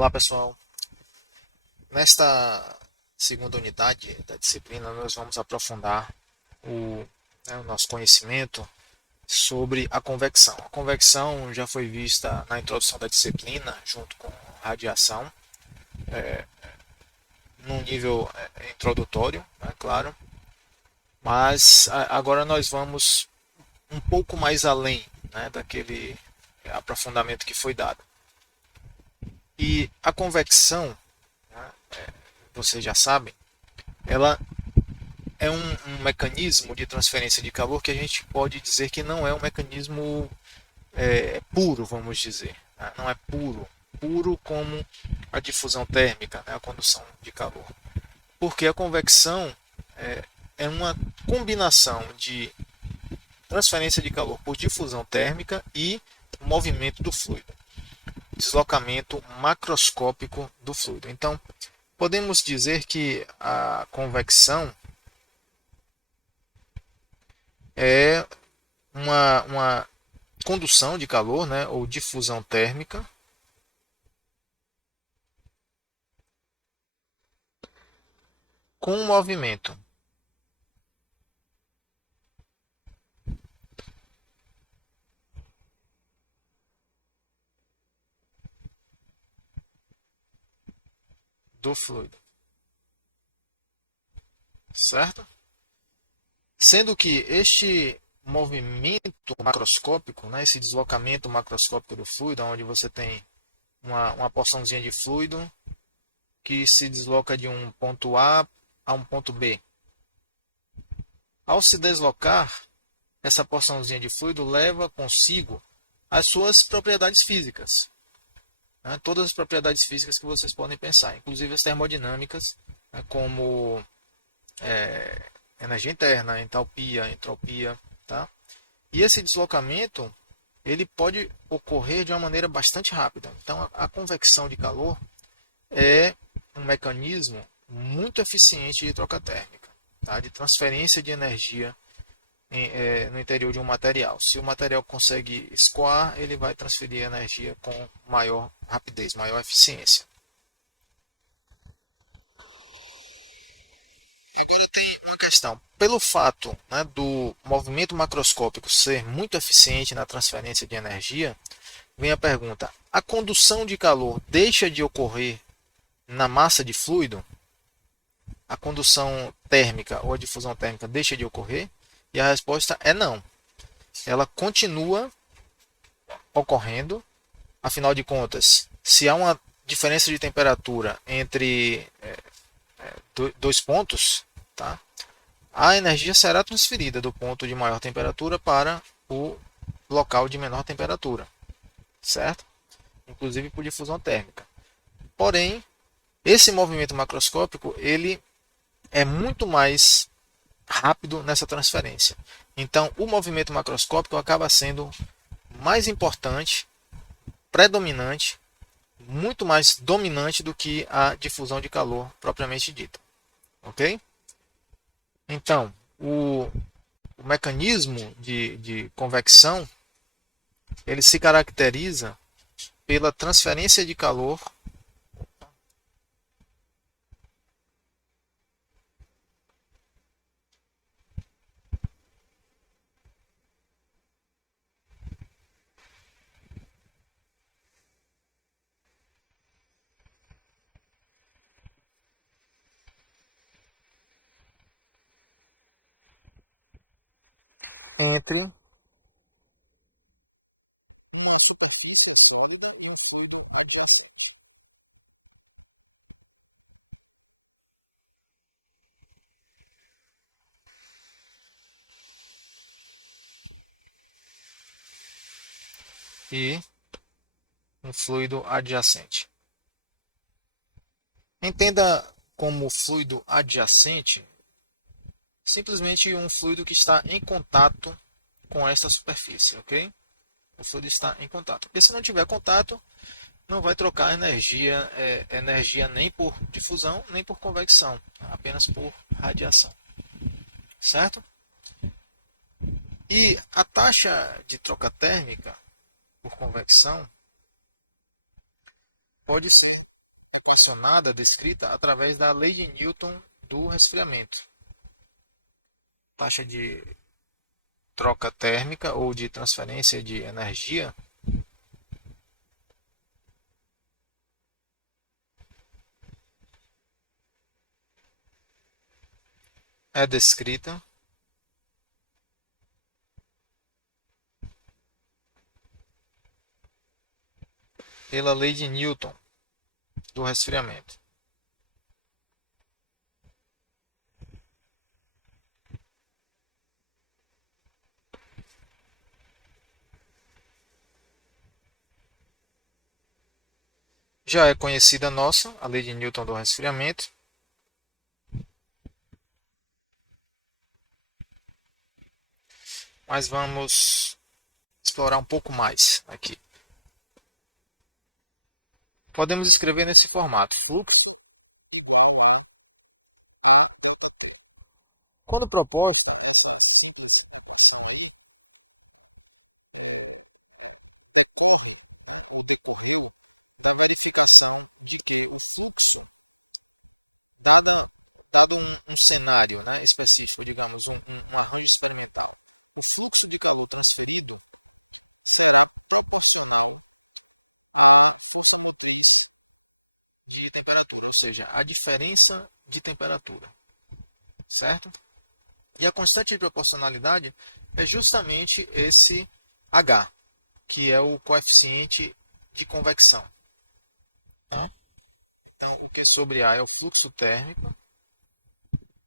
Olá pessoal, nesta segunda unidade da disciplina nós vamos aprofundar o nosso conhecimento sobre a convecção. A convecção já foi vista na introdução da disciplina junto com radiação, num nível introdutório, claro, mas agora nós vamos um pouco mais além, daquele aprofundamento que foi dado. E a convecção, vocês já sabem, ela é um mecanismo de transferência de calor que a gente pode dizer que não é um mecanismo puro, vamos dizer. Né? Não é puro como a difusão térmica, a condução de calor. Porque a convecção é uma combinação de transferência de calor por difusão térmica e movimento do fluido, deslocamento macroscópico do fluido. Então, podemos dizer que a convecção é uma condução de calor, ou difusão térmica, com movimento do fluido, certo? Sendo que este movimento macroscópico, esse deslocamento macroscópico do fluido, onde você tem uma porçãozinha de fluido que se desloca de um ponto A a um ponto B. Ao se deslocar, essa porçãozinha de fluido leva consigo as suas propriedades físicas. Todas as propriedades físicas que vocês podem pensar, inclusive as termodinâmicas, como energia interna, entalpia, entropia. Tá? E esse deslocamento ele pode ocorrer de uma maneira bastante rápida. Então, a convecção de calor é um mecanismo muito eficiente de troca térmica, tá? De transferência de energia no interior de um material. Se o material consegue escoar, ele vai transferir energia com maior rapidez, maior eficiência. Agora tem uma questão. Pelo fato do movimento macroscópico ser muito eficiente na transferência de energia, vem a pergunta: a condução de calor deixa de ocorrer na massa de fluido? A condução térmica ou a difusão térmica deixa de ocorrer? E a resposta é não. Ela continua ocorrendo. Afinal de contas, se há uma diferença de temperatura entre dois pontos, tá? A energia será transferida do ponto de maior temperatura para o local de menor temperatura, certo? Inclusive por difusão térmica. Porém, esse movimento macroscópico ele é muito mais rápido nessa transferência. Então, o movimento macroscópico acaba sendo mais importante, predominante, muito mais dominante do que a difusão de calor propriamente dita. Ok? Então, o mecanismo de convecção ele se caracteriza pela transferência de calor entre uma superfície sólida e um fluido adjacente. E um fluido adjacente. Entenda como fluido adjacente simplesmente um fluido que está em contato com esta superfície, ok? O fluido está em contato. Porque se não tiver contato, não vai trocar energia nem por difusão, nem por convecção, apenas por radiação, certo? E a taxa de troca térmica por convecção pode ser equacionada, descrita através da lei de Newton do resfriamento. Taxa de troca térmica ou de transferência de energia é descrita pela lei de Newton do resfriamento. Já é conhecida nossa, a lei de Newton do resfriamento. Mas vamos explorar um pouco mais aqui. Podemos escrever nesse formato: fluxo igual a delta T. Quando proposto, decorreu da verificação de que o fluxo, dada um cenário específico, digamos, uma luz experimental, o fluxo de calor transferido será proporcional à força motriz de temperatura, ou seja, a diferença de temperatura, certo? E a constante de proporcionalidade é justamente esse H, que é o coeficiente de convecção. Então, o Q sobre A é o fluxo térmico,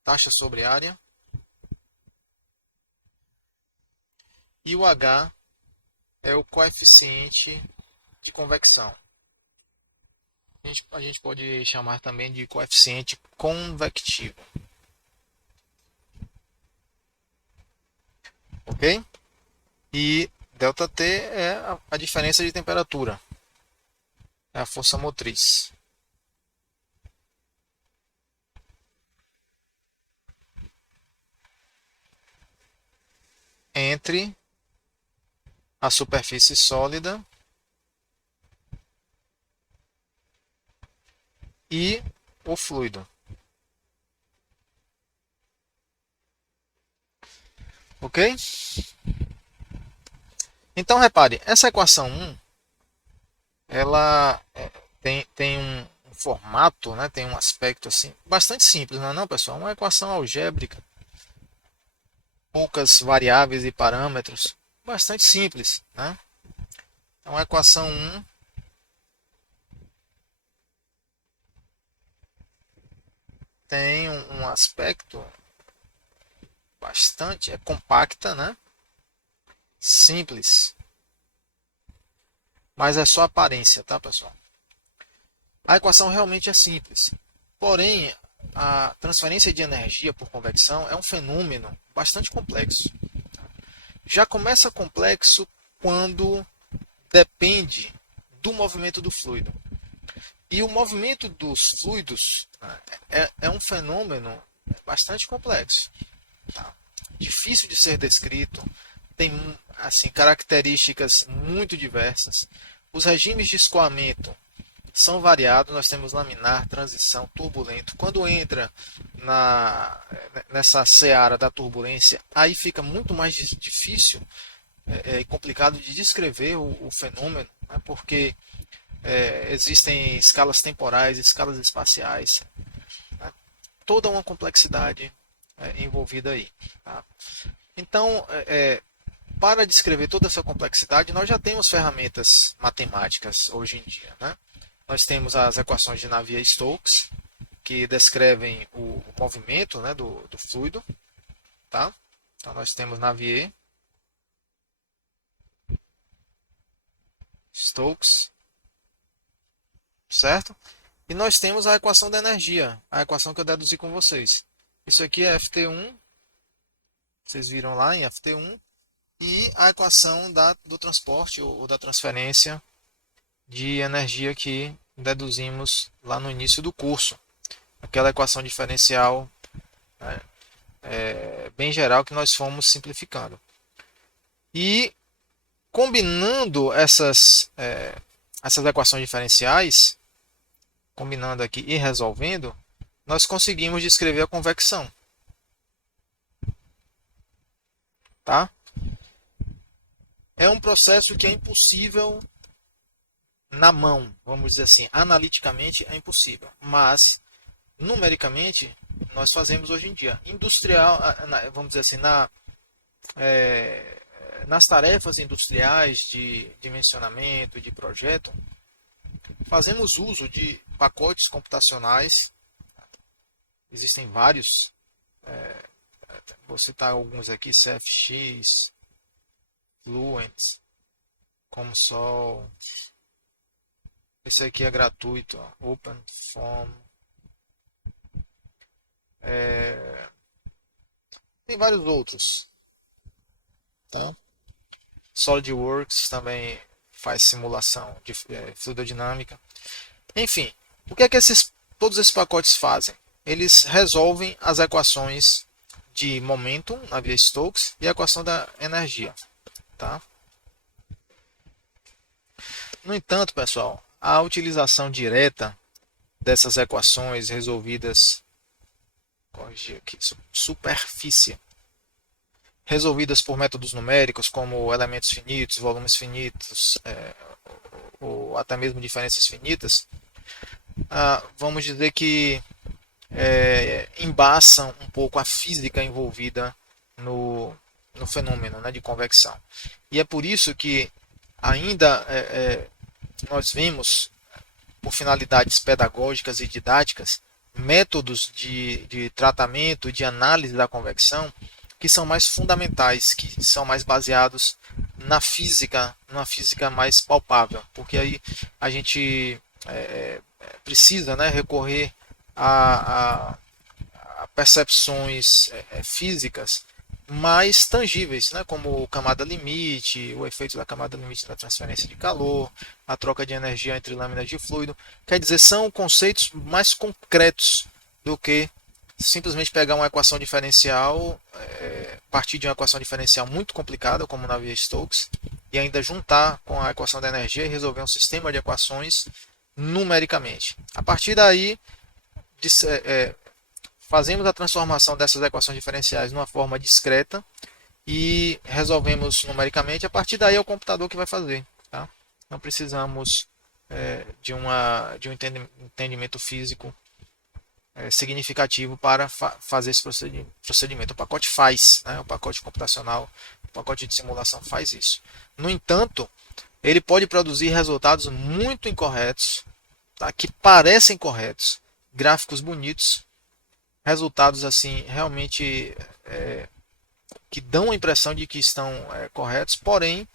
taxa sobre área, e o H é o coeficiente de convecção. A gente pode chamar também de coeficiente convectivo. Ok? E ΔT é a diferença de temperatura. É a força motriz. Entre a superfície sólida e o fluido. Ok? Então, repare, essa equação 1, ela tem um formato, né, tem um aspecto assim, bastante simples, não é não, pessoal? Uma equação algébrica, poucas variáveis e parâmetros, bastante simples, né? Então, a equação 1 tem um aspecto bastante compacta, né? Simples, mas é só aparência, tá, pessoal? A equação realmente é simples, porém a transferência de energia por convecção é um fenômeno bastante complexo. Já começa complexo quando depende do movimento do fluido. E o movimento dos fluidos é um fenômeno bastante complexo, tá? Difícil de ser descrito, tem assim, características muito diversas. Os regimes de escoamento são variados, nós temos laminar, transição, turbulento. Quando entra nessa seara da turbulência, aí fica muito mais difícil e complicado de descrever o fenômeno, né, porque existem escalas temporais, escalas espaciais, né, toda uma complexidade envolvida aí. Tá? Então, para descrever toda essa complexidade, nós já temos ferramentas matemáticas hoje em dia. Né? Nós temos as equações de Navier-Stokes, que descrevem o movimento, né, do fluido. Tá? Então, nós temos Navier-Stokes, certo? E nós temos a equação da energia, a equação que eu deduzi com vocês. Isso aqui é FT1, vocês viram lá em FT1, e a equação do transporte ou da transferência de energia que deduzimos lá no início do curso. Aquela equação diferencial bem geral que nós fomos simplificando. E combinando essas equações diferenciais, combinando aqui e resolvendo, nós conseguimos descrever a convecção, tá? É um processo que é impossível na mão, vamos dizer assim, analiticamente é impossível, mas numericamente nós fazemos hoje em dia. Industrial, vamos dizer assim, nas tarefas industriais de dimensionamento e de projeto, fazemos uso de pacotes computacionais. Existem vários, vou citar alguns aqui: CFX, Fluent, COMSOL. Esse aqui é gratuito, ó, OpenFOAM. Tem vários outros, tá? SolidWorks também faz simulação de fluidodinâmica. Enfim, o que é que todos esses pacotes fazem? Eles resolvem as equações de momentum na via Stokes e a equação da energia, tá? No entanto, pessoal, a utilização direta dessas equações resolvidas, corrigir aqui, superfície, resolvidas por métodos numéricos como elementos finitos, volumes finitos, ou até mesmo diferenças finitas, vamos dizer que embaçam um pouco a física envolvida no fenômeno, né, de convecção. E é por isso que ainda nós vemos, por finalidades pedagógicas e didáticas, métodos de tratamento e de análise da convecção que são mais fundamentais, que são mais baseados na física, numa física mais palpável, porque aí a gente precisa, né, recorrer a percepções físicas mais tangíveis, né, como camada limite, o efeito da camada limite da transferência de calor, a troca de energia entre lâminas de fluido. Quer dizer, são conceitos mais concretos do que simplesmente pegar uma equação diferencial, partir de uma equação diferencial muito complicada, como na via Stokes, e ainda juntar com a equação da energia e resolver um sistema de equações numericamente. A partir daí, fazemos a transformação dessas equações diferenciais numa forma discreta e resolvemos numericamente. A partir daí é o computador que vai fazer. Tá? Não precisamos de um entendimento físico significativo para fazer esse procedimento. O pacote faz, né? O pacote computacional, o pacote de simulação faz isso. No entanto, ele pode produzir resultados muito incorretos, tá? Que parecem corretos, gráficos bonitos, resultados assim realmente que dão a impressão de que estão corretos, porém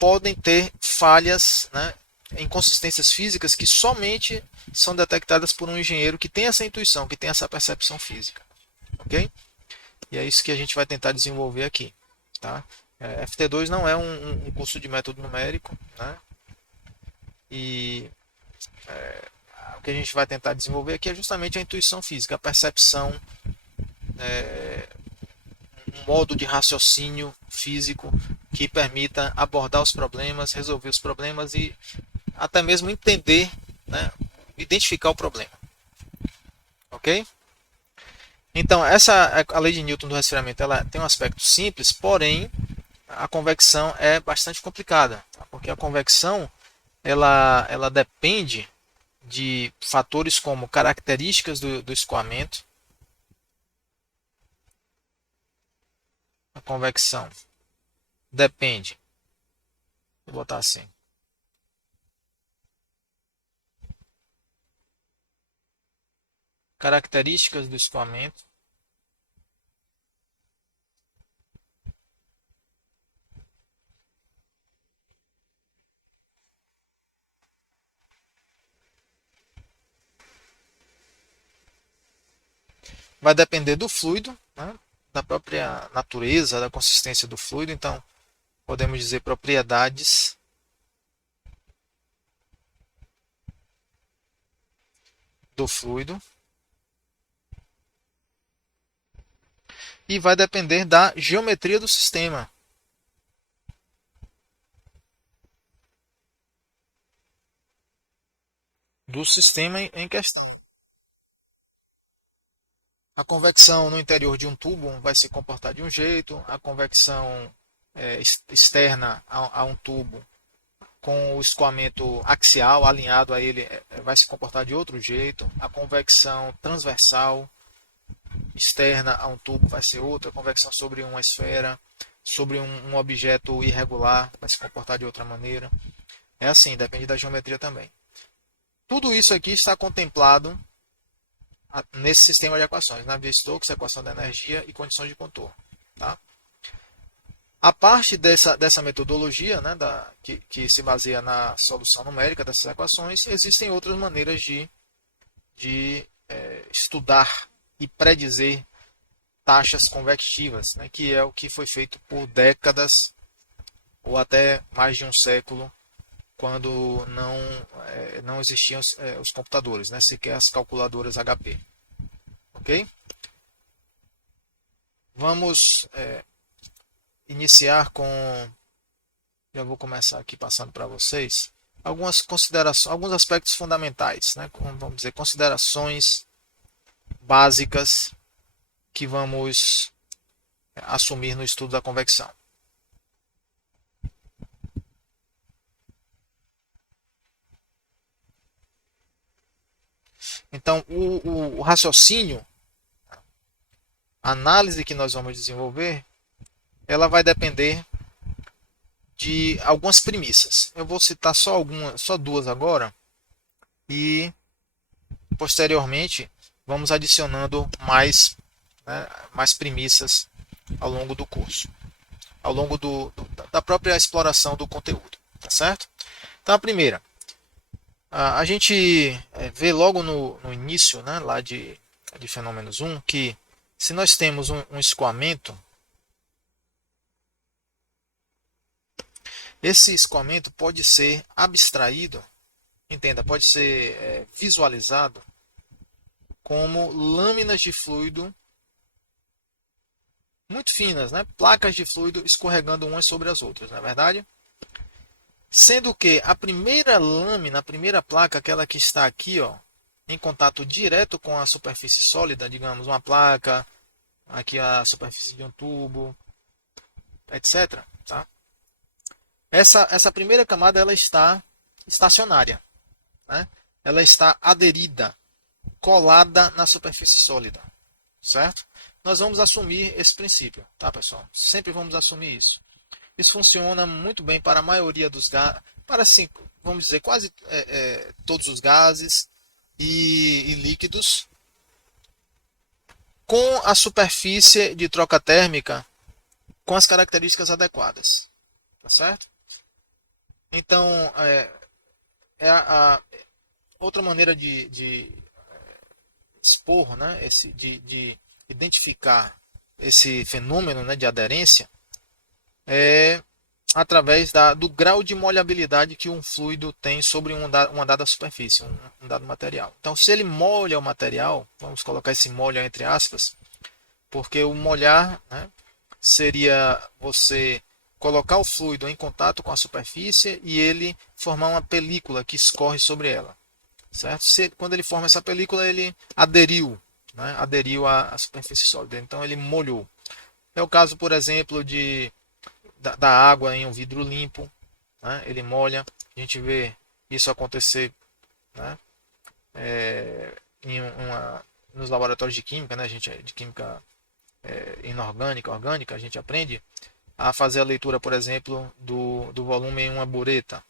podem ter falhas, né, inconsistências físicas que somente são detectadas por um engenheiro que tem essa intuição, que tem essa percepção física, ok? E é isso que a gente vai tentar desenvolver aqui, tá? FT2 não é um curso de método numérico, né? E o que a gente vai tentar desenvolver aqui é justamente a intuição física, a percepção, um modo de raciocínio físico que permita abordar os problemas, resolver os problemas e até mesmo entender, né, identificar o problema. Ok? Então, a lei de Newton do resfriamento, ela tem um aspecto simples, porém a convecção é bastante complicada, porque a convecção ela depende de fatores como características do escoamento. A convecção depende, vou botar assim, características do escoamento, vai depender do fluido, né, da própria natureza, da consistência do fluido. Então, podemos dizer propriedades do fluido. E vai depender da geometria do sistema. do sistema em questão. A convecção no interior de um tubo vai se comportar de um jeito, a convecção externa a um tubo com o escoamento axial alinhado a ele vai se comportar de outro jeito, a convecção transversal externa a um tubo vai ser outra, a convecção sobre uma esfera, sobre um objeto irregular vai se comportar de outra maneira. É assim, depende da geometria também. Tudo isso aqui está contemplado nesse sistema de equações, Navier-Stokes, equação da energia e condições de contorno. Tá? A parte dessa metodologia, né, que se baseia na solução numérica dessas equações, existem outras maneiras de estudar e predizer taxas convectivas, né, que é o que foi feito por décadas ou até mais de um século, quando não existiam os computadores, né, sequer as calculadoras HP. Ok? Vamos iniciar com... Já vou começar aqui passando para vocês algumas considerações, alguns aspectos fundamentais, né, vamos dizer, considerações básicas que vamos assumir no estudo da convecção. Então, o raciocínio, a análise que nós vamos desenvolver, ela vai depender de algumas premissas. Eu vou citar só duas agora e posteriormente vamos adicionando mais premissas ao longo do curso, ao longo da própria exploração do conteúdo, tá certo? Então a primeira, a gente vê logo no início, né, lá de Fenômenos 1, que se nós temos um escoamento, esse escoamento pode ser abstraído, entenda, pode ser visualizado como lâminas de fluido muito finas, né? Placas de fluido escorregando umas sobre as outras, não é verdade? Sendo que a primeira lâmina, a primeira placa, aquela que está aqui, ó, em contato direto com a superfície sólida, digamos, uma placa, aqui a superfície de um tubo, etc. Tá? Essa primeira camada ela está estacionária, né? Ela está aderida, colada na superfície sólida, certo? Nós vamos assumir esse princípio, tá, pessoal? Sempre vamos assumir isso. Isso funciona muito bem para a maioria dos gases, para assim, vamos dizer, quase todos os gases e líquidos, com a superfície de troca térmica com as características adequadas, tá certo? Então, a outra maneira de expor, né, de identificar esse fenômeno, né, de aderência é através do grau de molhabilidade que um fluido tem sobre uma dada superfície, um dado material. Então, se ele molha o material, vamos colocar esse molha entre aspas, porque o molhar, né, seria você colocar o fluido em contato com a superfície e ele formar uma película que escorre sobre ela. Certo? Quando ele forma essa película, ele aderiu, né, aderiu à superfície sólida. Então, ele molhou. É o caso, por exemplo, da água em um vidro limpo, né? Ele molha, a gente vê isso acontecer, né? Nos laboratórios de química, né? De química inorgânica, orgânica, a gente aprende a fazer a leitura, por exemplo, do volume em uma bureta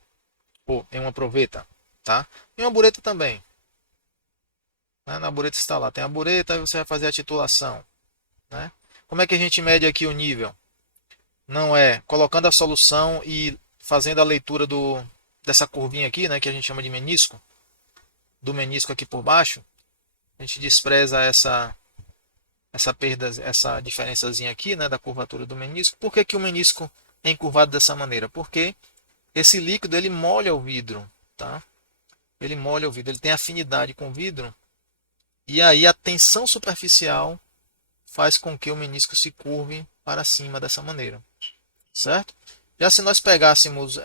ou em uma proveta, tá? Em uma bureta também, né? Na bureta está lá, tem a bureta, aí você vai fazer a titulação, né? Como é que a gente mede aqui o nível? Não é colocando a solução e fazendo a leitura dessa curvinha aqui, né, que a gente chama de menisco, do menisco aqui por baixo. A gente despreza essa perda, essa diferençazinha aqui, né, da curvatura do menisco. Por que o menisco é encurvado dessa maneira? Porque esse líquido ele molha o vidro, tá? Ele molha o vidro, ele tem afinidade com o vidro. E aí a tensão superficial faz com que o menisco se curve para cima dessa maneira. Certo? Já se nós pegássemos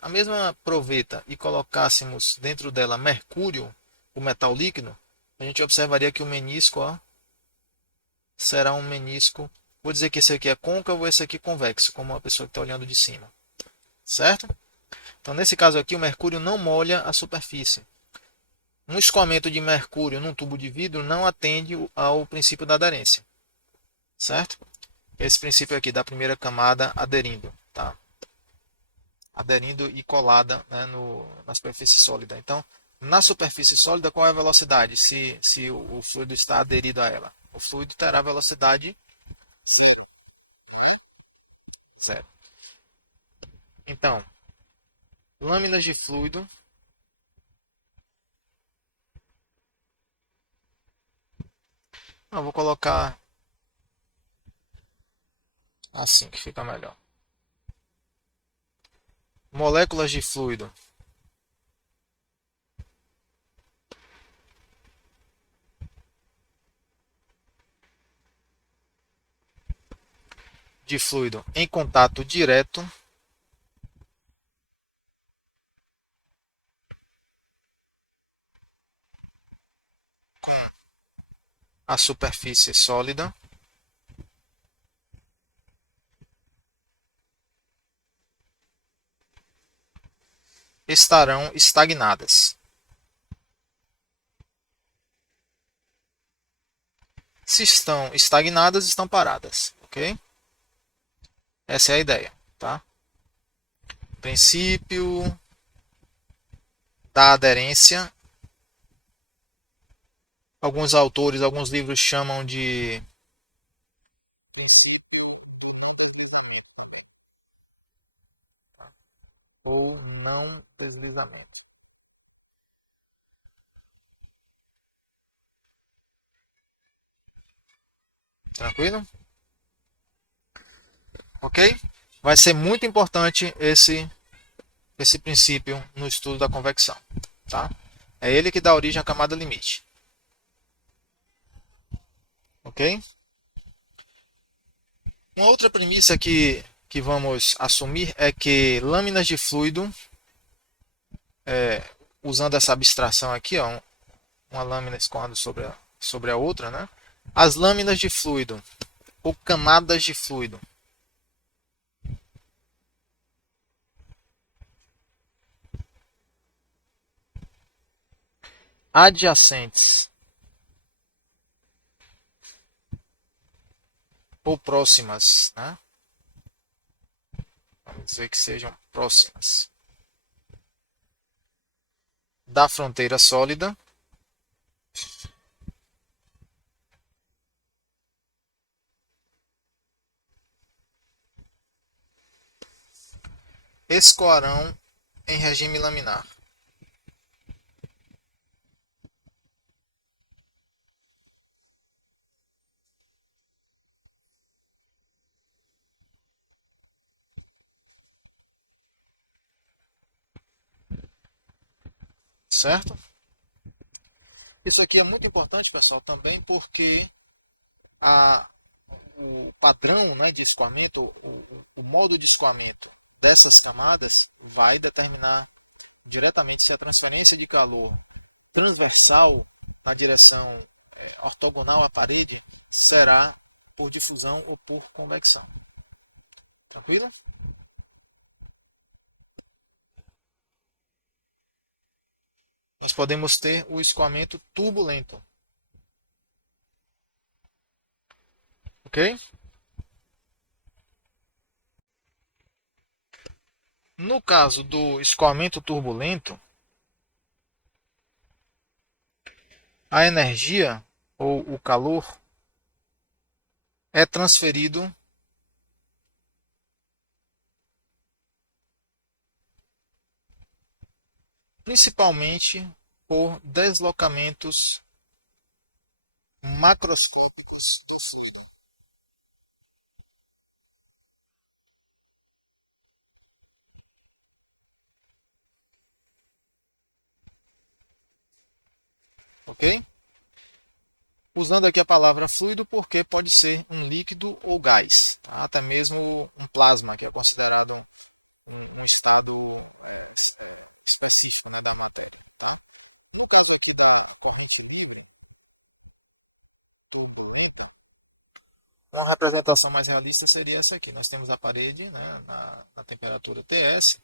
a mesma proveta e colocássemos dentro dela mercúrio, o metal líquido, a gente observaria que o menisco, ó, será um menisco. Vou dizer que esse aqui é côncavo, esse aqui convexo, como a pessoa que está olhando de cima. Certo? Então, nesse caso aqui, o mercúrio não molha a superfície. Um escoamento de mercúrio num tubo de vidro não atende ao princípio da aderência. Certo? Esse princípio aqui da primeira camada aderindo. Tá? Aderindo e colada, né, na superfície sólida. Então, na superfície sólida, qual é a velocidade se o fluido está aderido a ela? O fluido terá velocidade zero. Então, lâminas de fluido. Eu vou colocar assim que fica melhor. Moléculas de fluido. De fluido em contato direto à superfície sólida estarão estagnadas. Se estão estagnadas, estão paradas, ok? Essa é a ideia, tá? Princípio da aderência. Alguns autores, alguns livros chamam de ou não deslizamento. Tranquilo? Ok? Vai ser muito importante esse princípio no estudo da convecção, tá? É ele que dá origem à camada limite, ok? Uma outra premissa que vamos assumir é que lâminas de fluido, usando essa abstração aqui, ó, uma lâmina escoando sobre a outra, né? As lâminas de fluido ou camadas de fluido adjacentes ou próximas, né? Vamos dizer que sejam próximas da fronteira sólida escoarão em regime laminar. Certo? Isso aqui é muito importante, pessoal, também porque a, o padrão, né, de escoamento, o modo de escoamento dessas camadas vai determinar diretamente se a transferência de calor transversal na direção ortogonal à parede será por difusão ou por convecção. Tranquilo? Nós podemos ter o escoamento turbulento. Ok? No caso do escoamento turbulento, a energia ou o calor é transferido principalmente por deslocamentos macroscópicos do fluido. Ser um líquido ou gás. até mesmo um plasma, que é considerado um estado específico, né, da matéria. Tá? No caso aqui da corrente livre, turbulenta, uma representação mais realista seria essa aqui. Nós temos a parede, né, na temperatura TS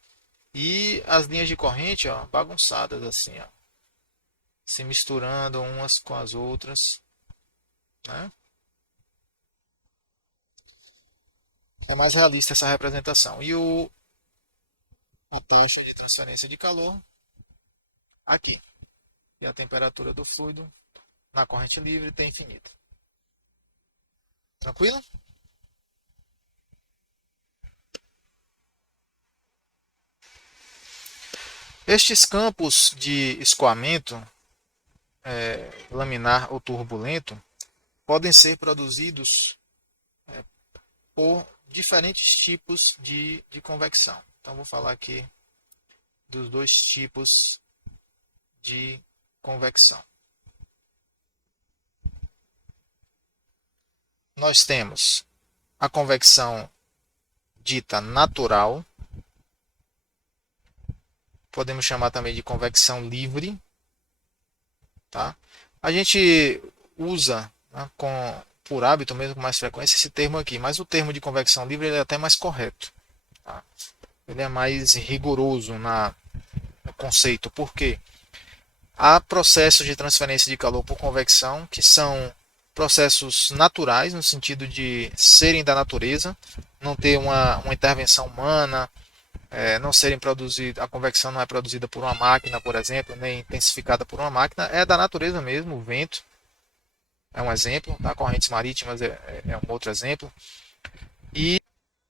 e as linhas de corrente, ó, bagunçadas assim, ó, se misturando umas com as outras, né? É mais realista essa representação. E a taxa de transferência de calor aqui. E a temperatura do fluido na corrente livre tem infinito. Tranquilo? Estes campos de escoamento laminar ou turbulento podem ser produzidos por diferentes tipos de convecção. Então, vou falar aqui dos dois tipos de convecção. Nós temos a convecção dita natural, podemos chamar também de convecção livre. Tá? A gente usa, né, por hábito mesmo, com mais frequência, esse termo aqui, mas o termo de convecção livre ele é até mais correto. Tá? Ele é mais rigoroso no conceito, porque há processos de transferência de calor por convecção que são processos naturais, no sentido de serem da natureza, não ter uma intervenção humana, não serem produzidos, a convecção não é produzida por uma máquina, por exemplo, nem intensificada por uma máquina, é da natureza mesmo, o vento é um exemplo, tá? Correntes marítimas é um outro exemplo. E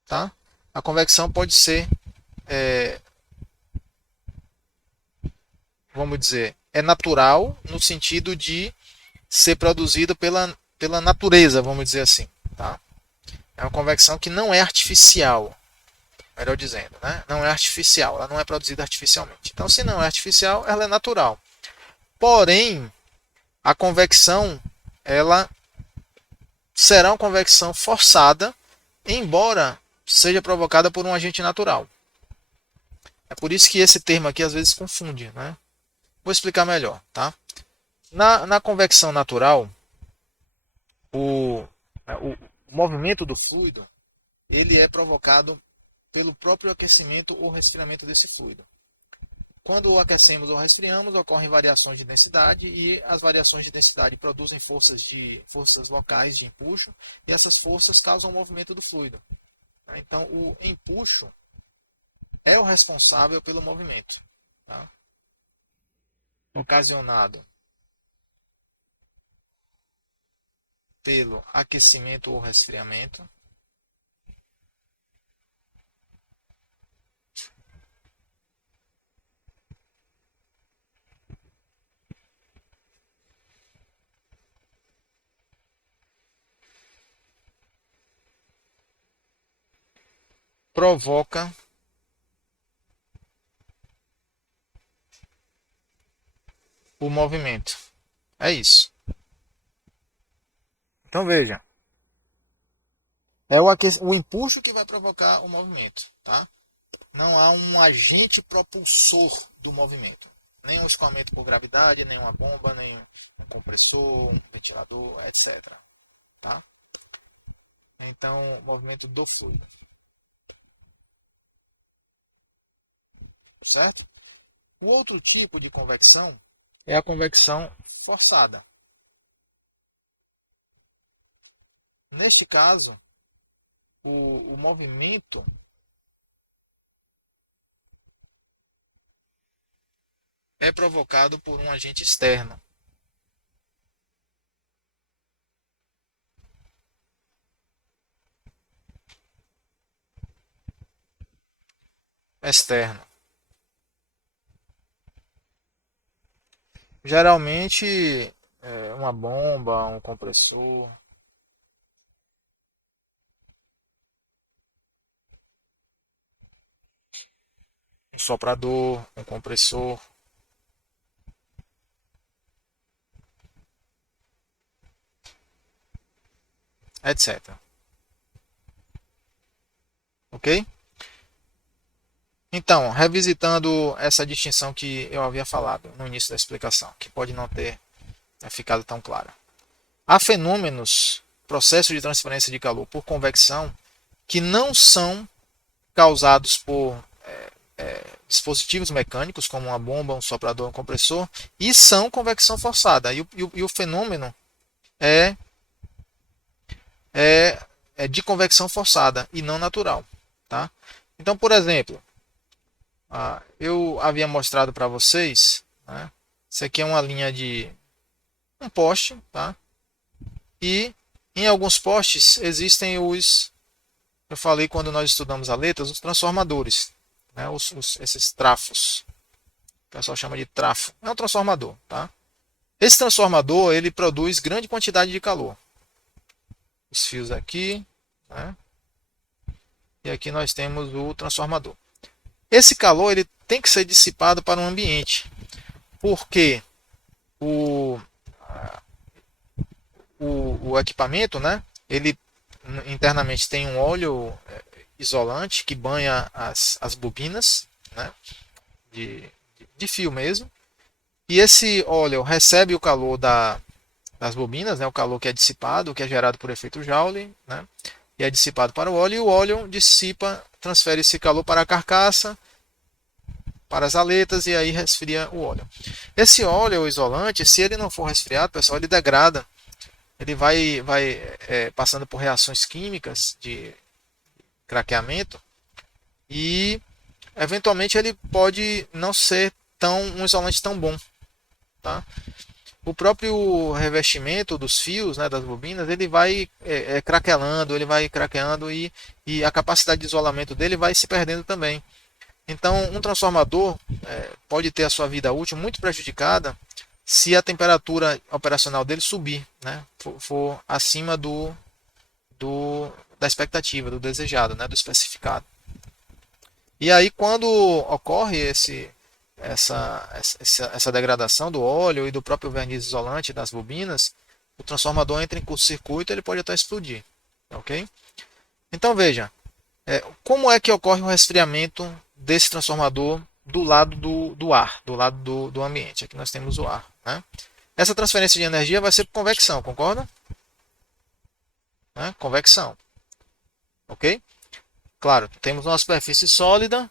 tá? A convecção pode ser, vamos dizer, é natural no sentido de ser produzida pela natureza, vamos dizer assim. Tá? É uma convecção que não é artificial, melhor dizendo, né? Não é artificial, ela não é produzida artificialmente. Então, se não é artificial, ela é natural. Porém, a convecção, ela será uma convecção forçada, embora seja provocada por um agente natural. É por isso que esse termo aqui às vezes confunde, né? Vou explicar melhor, tá? Na convecção natural, o movimento do fluido ele é provocado pelo próprio aquecimento ou resfriamento desse fluido. Quando o aquecemos ou resfriamos, ocorrem variações de densidade e as variações de densidade produzem forças locais de empuxo e essas forças causam o movimento do fluido. Então, o empuxo é o responsável pelo movimento, tá? Ocasionado pelo aquecimento ou resfriamento. Provoca o movimento. É isso. Então veja, é o empuxo que vai provocar o movimento, tá? Não há um agente propulsor do movimento. Nem um escoamento por gravidade, nem uma bomba, nem um compressor, um ventilador, etc. Tá? Então, o movimento do fluido. Certo? O outro tipo de convecção é a convecção forçada. Neste caso, o movimento é provocado por um agente externo. Externo. Geralmente, uma bomba, um compressor, um soprador, um compressor, etc. ok? Então, revisitando essa distinção que eu havia falado no início da explicação, que pode não ter ficado tão clara. Há fenômenos, processos de transferência de calor por convecção, que não são causados por dispositivos mecânicos, como uma bomba, um soprador, um compressor, e são convecção forçada. E o fenômeno é, é de convecção forçada e não natural. Tá? Então, por exemplo, eu havia mostrado para vocês, né, isso aqui é uma linha de um poste, tá? E em alguns postes existem eu falei quando nós estudamos a letras, os transformadores, né, esses trafos. O pessoal chama de trafo. É um transformador, tá? Esse transformador, ele produz grande quantidade de calor. Os fios aqui, né? E aqui nós temos o transformador. Esse calor ele tem que ser dissipado para o ambiente, porque o, o equipamento, né, ele internamente tem um óleo isolante que banha as bobinas, né, de fio mesmo, e esse óleo recebe o calor das bobinas, né, o calor que é dissipado, que é gerado por efeito Joule, né, e é dissipado para o óleo, e o óleo dissipa, transfere esse calor para a carcaça, para as aletas, e aí resfria o óleo. Esse óleo isolante, se ele não for resfriado, pessoal, ele degrada. Ele vai passando por reações químicas de craqueamento e eventualmente ele pode não ser um isolante tão bom, tá? O próprio revestimento dos fios, né, das bobinas, ele vai craquelando, e a capacidade de isolamento dele vai se perdendo também. Então, um transformador pode ter a sua vida útil muito prejudicada se a temperatura operacional dele subir, né, for acima da expectativa, do desejado, né, do especificado. E aí, quando ocorre essa degradação do óleo e do próprio verniz isolante das bobinas, o transformador entra em curto-circuito e ele pode até explodir. Ok? Então, veja, como é que ocorre o resfriamento desse transformador do lado do ar, do lado do ambiente. Aqui nós temos o ar. Né? Essa transferência de energia vai ser por convecção, concorda? Né? Convecção. Ok? Claro, temos uma superfície sólida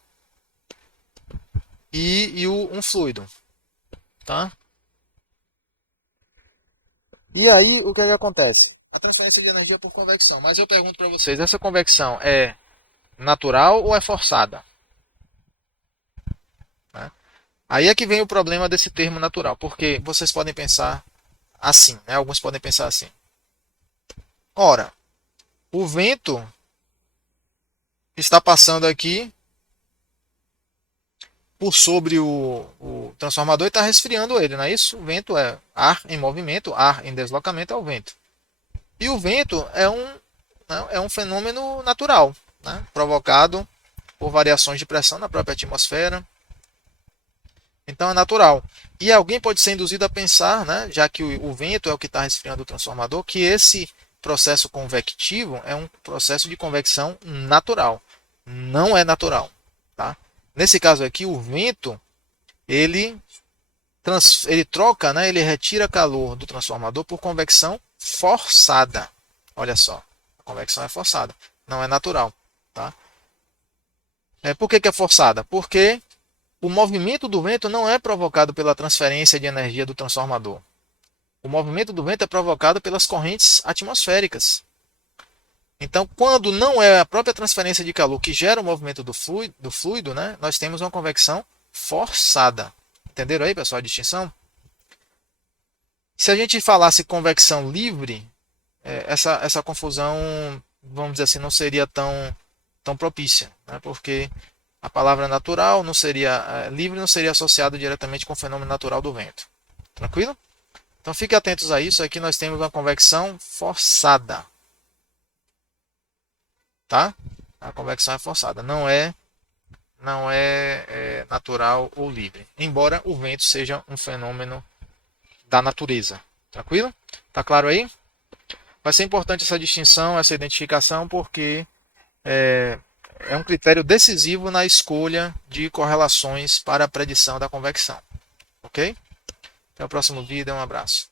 e um fluido. Tá? E aí, o que é que acontece? A transferência de energia por convecção. Mas eu pergunto para vocês, essa convecção é natural ou é forçada? Né? Aí é que vem o problema desse termo natural, porque vocês podem pensar assim, né? Alguns podem pensar assim. Ora, o vento está passando aqui por sobre o transformador e está resfriando ele, não é isso? O vento é ar em movimento, ar em deslocamento é o vento. E o vento é um fenômeno natural, né? Provocado por variações de pressão na própria atmosfera. Então é natural. E alguém pode ser induzido a pensar, né, já que o vento é o que está resfriando o transformador, que esse processo convectivo é um processo de convecção natural. Não é natural. Tá? Nesse caso aqui, o vento ele troca, né, ele retira calor do transformador por convecção forçada. Olha só, a convecção é forçada, não é natural. Tá? Por que é forçada? Porque o movimento do vento não é provocado pela transferência de energia do transformador. O movimento do vento é provocado pelas correntes atmosféricas. Então, quando não é a própria transferência de calor que gera o movimento do fluido, né, nós temos uma convecção forçada. Entenderam aí, pessoal, a distinção? Se a gente falasse convecção livre, essa confusão, vamos dizer assim, não seria tão propícia, né, porque a palavra natural não seria livre, não seria associado diretamente com o fenômeno natural do vento. Tranquilo? Então fiquem atentos a isso. Aqui nós temos uma convecção forçada. Tá? A convecção é forçada, não é natural ou livre. Embora o vento seja um fenômeno da natureza. Tranquilo? Tá claro aí? Vai ser importante essa distinção, essa identificação, porque é um critério decisivo na escolha de correlações para a predição da convecção. Ok? Até o próximo vídeo, um abraço.